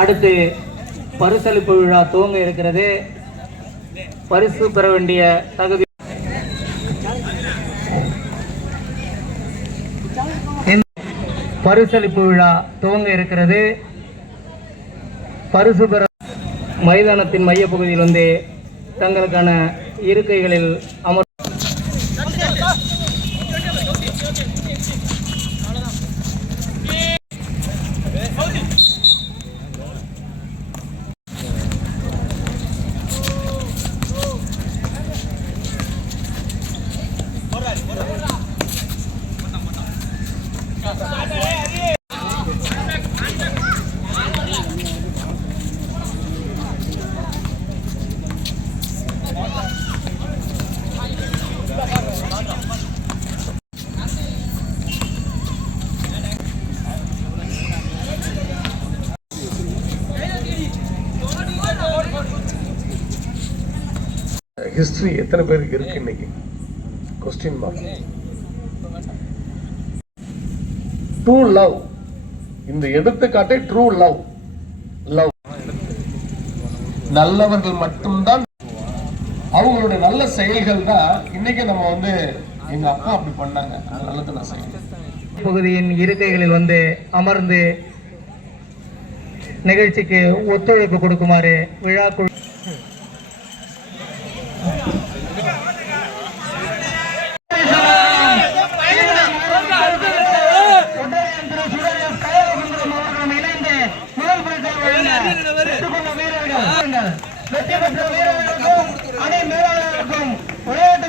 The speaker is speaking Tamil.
அடுத்து பரிசளிப்பு விழா துவங்க இருக்கிறது. பரிசு பெற வேண்டிய தகுதி பரிசளிப்பு விழா துவங்க இருக்கிறது. பரிசு பெற மைதானத்தின் மையப்பகுதியில் வந்து தங்களுக்கான இருக்கைகளில் அமர் ஹிஸ்ட்ரி எத்தனை பேருக்கு இருக்கு இன்னைக்கு? கொஸ்டின் மார்க் ட்ரூ லவ் இந்த எடுத்துக்காட்டை ட்ரூ லவ் லவ் நல்லவர்கள் மட்டும்தான். அவங்களுடைய நல்ல செயல்கள் தான் இன்னைக்கு நம்ம வந்து எங்க அப்பா அப்படி பண்ணாங்க. அதனால நான் செய்யணும். பகுதியின் இருக்கைகளில் வந்து அமர்ந்து நிகழ்ச்சிக்கு ஒத்துழைப்பு கொடுக்குமாறு விழாக்குழு வெற்றி பெற்ற வீரர்களுக்கும் அணை மேலாளர்களுக்கும் விளையாட்டு